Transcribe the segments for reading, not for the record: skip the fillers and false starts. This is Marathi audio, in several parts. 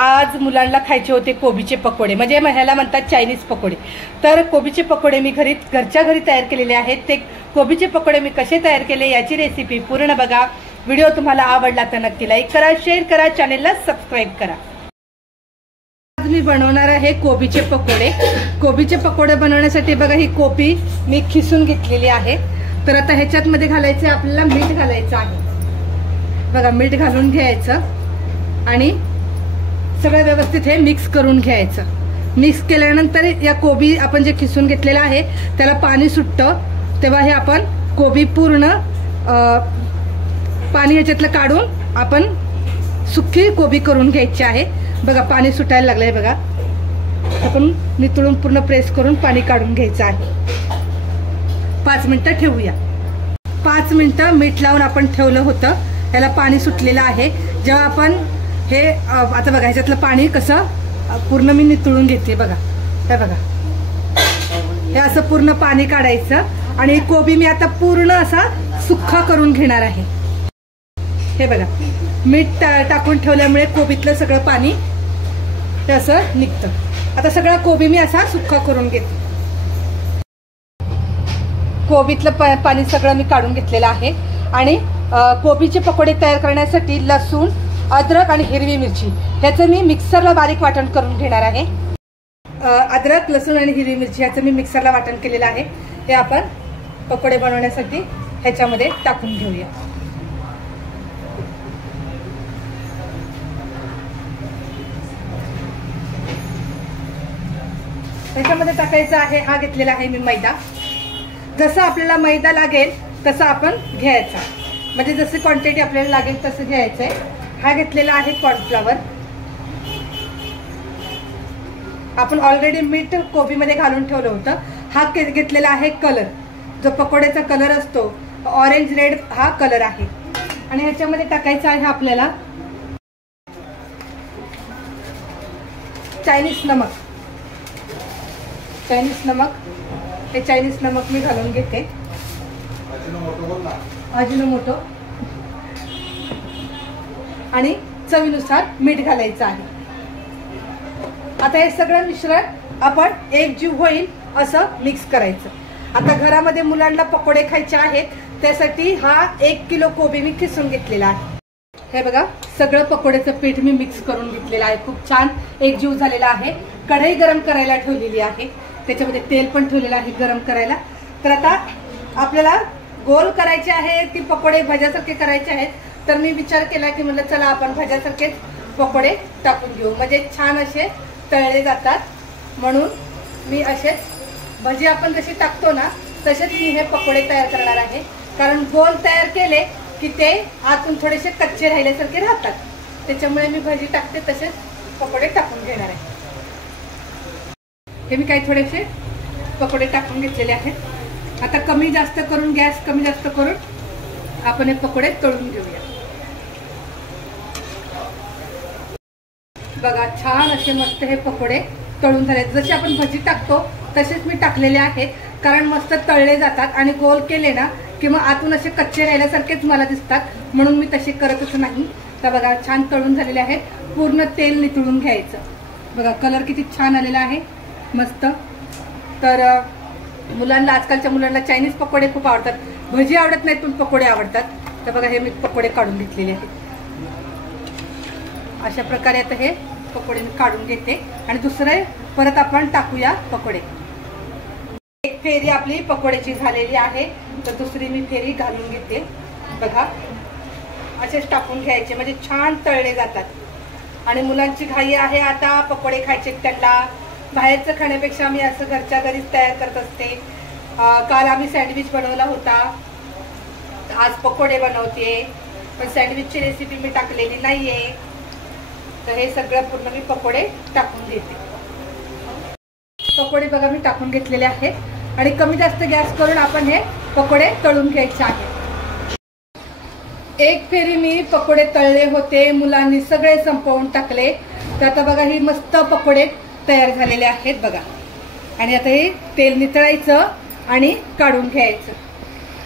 आज मुलांना खायचे होते कोबीचे पकोडे, म्हणजे ह्याला म्हणतात चायनीज पकोडे। तर कोबीचे पकोडे मी घरच्या घरी तयार केलेले आहेत। ते कोबीचे पकोडे मी कसे तयार केले याची रेसिपी पूर्ण बघा। व्हिडिओ तुम्हाला आवडला तर नक्की लाईक करा, शेअर करा, चॅनलला सबस्क्राईब करा। आज मी बनवणार आहे कोबीचे पकोडे। कोबीचे पकोडे बनवण्यासाठी बघा ही कोबी मी खिसून घेतलेली आहे। तर आता ह्याच्यात मध्ये घालायचे आपल्याला मीठ घालायचं आहे। बघा मीठ घालून घ्यायचं आणि सगळं व्यवस्थित हे मिक्स करून घ्यायचं। मिक्स केल्यानंतर या कोबी आपण जे खिसून घेतलेला आहे त्याला पाणी सुटतं, तेव्हा हे आपण कोबी पूर्ण पाणी ह्याच्यातलं काढून आपण सुकी कोबी करून घ्यायची आहे। बघा पाणी सुटायला लागलंय बघा। आपण नितळून पूर्ण प्रेस करून पाणी काढून घ्यायचं आहे। 5 मिनिटं ठेवूया। 5 मिनिटं मीठ लावून आपण ठेवलं होतं, याला पाणी सुटलेलं आहे। जेव्हा आपण हे आता बघा ह्याच्यातलं पाणी कसं पूर्ण मी नितळून घेते बघा। हे बघा हे असं पूर्ण पाणी काढायचं आणि कोबी मी आता पूर्ण असा सुक्का करून घेणार आहे। हे बघा मीठ टाकून ठेवल्यामुळे कोबीतलं सगळं पाणी हे असं निघतं। आता सगळा कोबी मी असा सुक्का करून घेते। कोबीतलं पाणी सगळं मी काढून घेतलेलं आहे आणि कोबीचे पकोडे तयार करण्यासाठी लसूण, अद्रक आणि हिरवी मिरची ह्याचं मी मिक्सरला बारीक वाटण करून घेणार आहे। अद्रक, लसूण आणि हिरवी मिरची ह्याचं मी मिक्सरला वाटण केलेलं आहे। हे आपण पकोडे बनवण्यासाठी ह्याच्यामध्ये टाकून घेऊया। ह्याच्यामध्ये टाकायचं आहे, हा घेतलेला आहे मी मैदा। जसं आपल्याला मैदा लागेल तसं आपण घ्यायचा, म्हणजे जशी क्वांटिटी आपल्याला लागेल तसं घ्यायचंय। हा घेतलेला आहे कॉर्नफ्लॉवर। आपण ऑलरेडी मीठ कोबीमध्ये घालून ठेवलं होतं। हा घेतलेला आहे कलर, जो पकोड्याचा कलर असतो ऑरेंज रेड हा कलर आहे। आणि ह्याच्यामध्ये टाकायचं आहे आपल्याला चायनीज नमक। चायनीज नमक, हे चायनीज नमक मी घालून घेते। अजिनोमोटो आणि चवीनुसार मीठ घालायचं आहे। आता हे सगळं मिश्रण आपण एकजीव होईल असं मिक्स करायचं। आता घरामध्ये मुलांना पकोडे खायचे आहेत, त्यासाठी हा 1 किलो कोबी मी खिसून घेतलेला आहे। हे बघा सगळं पकोड्याचं पीठ मी मिक्स करून घेतलेलं आहे। खूप छान एकजीव झालेला आहे। कढई गरम करायला ठेवलेली आहे, त्याच्यामध्ये तेल पण ठेवलेलं आहे गरम करायला। तर आता आपल्याला गोल करायचे आहे की पकोडे भज्यासारखे करायचे आहेत, तर मी विचार केला की म्हणलं चला आपण भज्यासारखेच पकोडे टाकून घेऊ, म्हणजे छान असे तळले जातात। म्हणून मी असेच भजी आपण जशी टाकतो ना तसेच मी हे पकोडे तयार करणार आहे। कारण गोल तयार केले की ते आतून थोडेसे कच्चे राहिल्यासारखे राहतात, त्याच्यामुळे मी भजी टाकते तसेच पकोडे टाकून घेणार आहे। हे मी काही थोडेसे पकोडे टाकून घेतलेले आहेत। आता कमी जास्त करून गॅस कमी जास्त करून आपण हे पकोडे तळून घेऊया। बघा छान असे मस्त हे पकोडे तळून झाले। जसे आपण भजी टाकतो तसेच मी टाकलेले आहेत, कारण मस्त तळले जातात आणि गोल केले ना किंवा आतून असे कच्चे राहिल्यासारखेच मला दिसतात, म्हणून मी तसे करतच नाही। तर बघा छान तळून झालेले आहेत, पूर्ण तेल नितळून घ्यायचं। बघा कलर किती छान आलेला आहे मस्त। तर मुलांना, आजकालच्या मुलांना चायनीज पकोडे खूप आवडतात, भजी आवडत नाहीत पण पकोडे आवडतात। तर बघा हे मी पकोडे काढून घेतलेले आहेत। अशा प्रकारे आता हे पकोडे मी काढून घेते आणि दुसरे परत आपण टाकूया पकोडे। एक फेरी आपली पकोड्याची झालेली आहे, तर दुसरी मी फेरी घालून घेते। बघा असेच टाकून घ्यायचे, म्हणजे छान तळले जातात। आणि मुलांची घाई आहे आता पकोडे खायचे, त्यांना बाहेरचं खाण्यापेक्षा मी असं घरच्या घरीच तयार करत असते। काल आम्ही सँडविच बनवला होता, आज पकोडे बनवते, पण सँडविचची रेसिपी मी टाकलेली नाहीये। तर हे सगळं पूर्ण मी पकोडे टाकून घेते। पकोडे बघा मी टाकून घेतलेले आहेत आणि कमी जास्त गॅस करून आपण हे पकोडे तळून घ्यायचे आहेत। एक फेरी मी पकोडे तळले होते, मुलांनी सगळे संपवून टाकले। तर आता बघा ही मस्त पकोडे तयार झालेले आहेत बघा। आणि आता हे तेल नितळायचं आणि काढून घ्यायचं,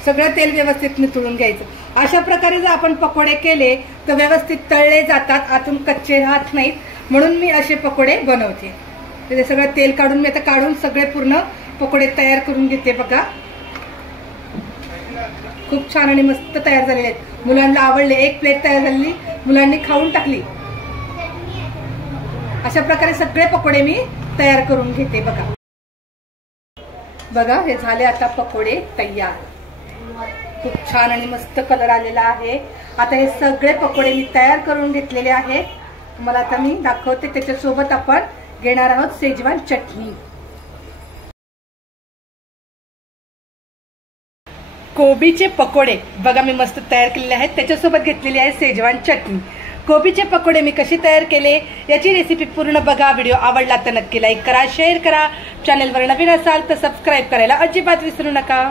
सगळं तेल व्यवस्थित नितळून घ्यायचं। अशा प्रकारे जर आपण पकोडे केले तर व्यवस्थित तळले जातात, आतून कच्चे राहत नाहीत म्हणून मी असे पकोडे बनवते. ते सगळं तेल काढून मी आता काढून सगळे पूर्ण पकोडे तयार करून घेते. बघा खूप छान आणि मस्त तयार झालेले आहेत. मुलांना आवडले. एक प्लेट तयार झालेली, मुलांनी खाऊन टाकली. अशा प्रकारे सगळे पकोडे मी तयार करून घेते. बघा बघा हे झाले आता पकोडे तयार. खूप छान आणि मस्त कलर आलेला आहे. आता हे सगळे पकोडे मी तयार करून घेतलेले आहेत. तुम्हाला आता मी दाखवते. त्याच्यासोबत आपण घेणार आहोत शेजवान चटणी. कोबीचे पकोडे बघा मी मस्त तयार केलेले आहेत. त्याच्यासोबत घेतलेली आहे शेजवान चटणी. कोबीचे पकोडे मी कशी तयार केले याची रेसिपी पूर्ण बघा. व्हिडिओ आवडला तर नक्की लाईक करा, शेअर करा. चॅनलवर नवीन असाल तर सबस्क्राईब करायला अजिबात विसरू नका.